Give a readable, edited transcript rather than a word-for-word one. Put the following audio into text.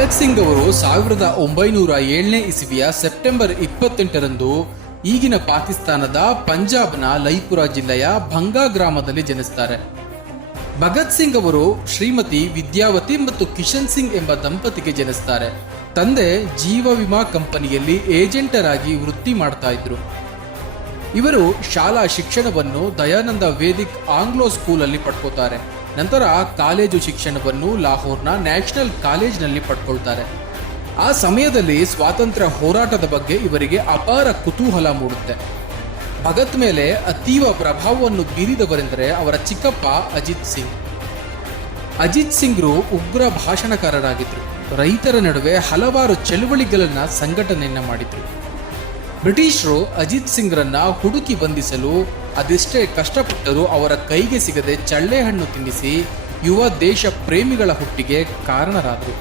ಭಗತ್ ಸಿಂಗ್ ಅವರು 1907ನೇ ಇಸವಿಯ ಸೆಪ್ಟೆಂಬರ್ 28ರಂದು ಈಗಿನ ಪಾಕಿಸ್ತಾನದ ಪಂಜಾಬ್ನ ಲೈಪುರ ಜಿಲ್ಲೆಯ ಭಂಗಾ ಗ್ರಾಮದಲ್ಲಿ ಜನಿಸ್ತಾರೆ. ಭಗತ್ ಸಿಂಗ್ ಅವರು ಶ್ರೀಮತಿ ವಿದ್ಯಾವತಿ ಮತ್ತು ಕಿಶನ್ ಸಿಂಗ್ ಎಂಬ ದಂಪತಿಗೆ ಜನಿಸ್ತಾರೆ. ತಂದೆ ಜೀವ ವಿಮಾ ಕಂಪನಿಯಲ್ಲಿ ಏಜೆಂಟರ್ ಆಗಿ ವೃತ್ತಿ ಮಾಡ್ತಾ ಇದ್ರು. ಇವರು ಶಾಲಾ ಶಿಕ್ಷಣವನ್ನು ದಯಾನಂದ ವೇದಿಕ್ ಆಂಗ್ಲೋ ಸ್ಕೂಲಲ್ಲಿ ಪಡ್ಕೋತಾರೆ. ನಂತರ ಕಾಲೇಜು ಶಿಕ್ಷಣವನ್ನು ಲಾಹೋರ್ನ ನ್ಯಾಷನಲ್ ಕಾಲೇಜ್ನಲ್ಲಿ ಪಡ್ಕೊಳ್ತಾರೆ. ಆ ಸಮಯದಲ್ಲಿ ಸ್ವಾತಂತ್ರ್ಯ ಹೋರಾಟದ ಬಗ್ಗೆ ಇವರಿಗೆ ಅಪಾರ ಕುತೂಹಲ ಮೂಡುತ್ತೆ. ಭಗತ್ ಮೇಲೆ ಅತೀವ ಪ್ರಭಾವವನ್ನು ಬೀರಿದವರೆಂದರೆ ಅವರ ಚಿಕ್ಕಪ್ಪ ಅಜಿತ್ ಸಿಂಗ್. ಅಜಿತ್ ಸಿಂಗ್ರು ಉಗ್ರ ಭಾಷಣಕಾರರಾಗಿದ್ರು. ರೈತರ ನಡುವೆ ಹಲವಾರು ಚಳುವಳಿಗಳನ್ನ ಸಂಘಟನೆಯನ್ನ ಮಾಡಿದ್ರು. ಬ್ರಿಟಿಷರು ಅಜಿತ್ ಸಿಂಗ್ರನ್ನ ಹುಡುಕಿ ಬಂಧಿಸಲು ಅದೆಷ್ಟೇ ಕಷ್ಟಪಟ್ಟರೂ ಅವರ ಕೈಗೆ ಸಿಗದೆ ಚಳ್ಳೆಹಣ್ಣು ತಿನ್ನಿಸಿ ಯುವ ದೇಶ ಪ್ರೇಮಿಗಳ ಹುಟ್ಟಿಗೆ ಕಾರಣರಾದರು.